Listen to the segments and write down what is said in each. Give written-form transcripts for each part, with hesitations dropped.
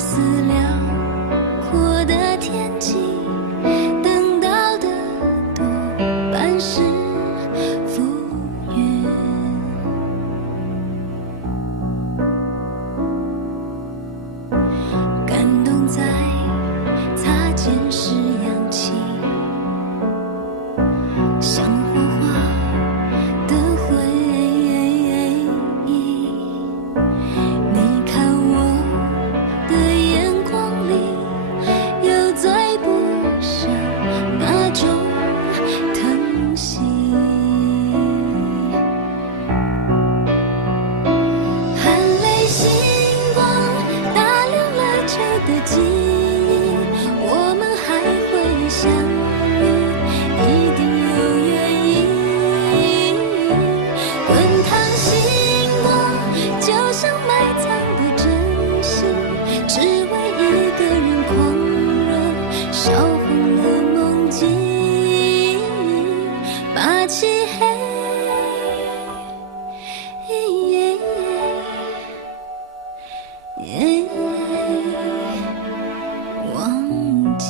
思辽阔的天际，等到的多半是浮云。感动在擦肩时扬起，像火花的回忆。你看我的眼光里，有最不舍那种疼惜。含泪星光打亮了旧的记忆，我们还会相遇，一定有原因。滚烫星光就像埋藏的真心，只为一个人狂热，烧红了梦境，把漆黑忘记。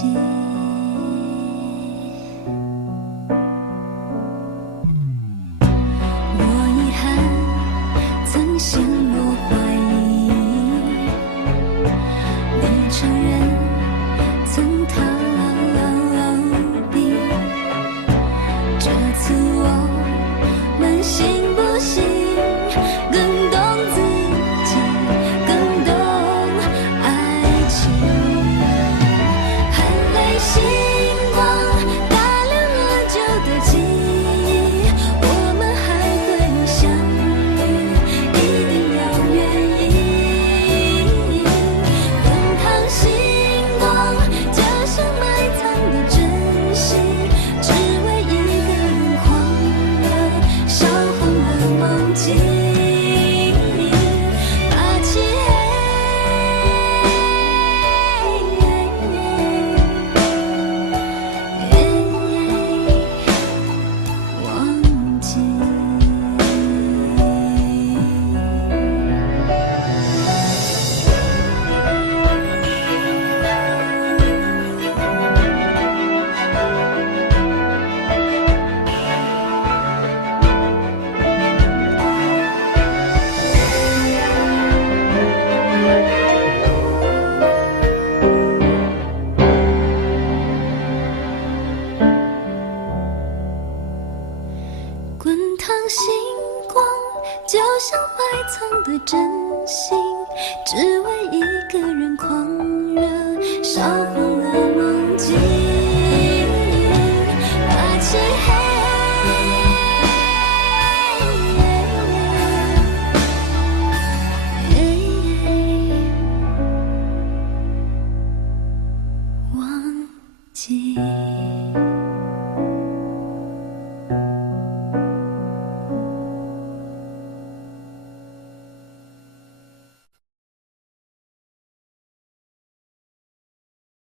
我遗憾曾陷落怀疑，你承认曾逃避。这次我们行不行更懂自己，更懂爱情。含泪星光打亮了旧的记忆，我们还会相遇，一定有原因。滚烫星光就像埋藏的真心，只为一个人狂热，烧红了梦境，把漆忘记。滚烫星光就像埋藏的真心，只为一个人狂热，烧红了梦境，把漆忘记。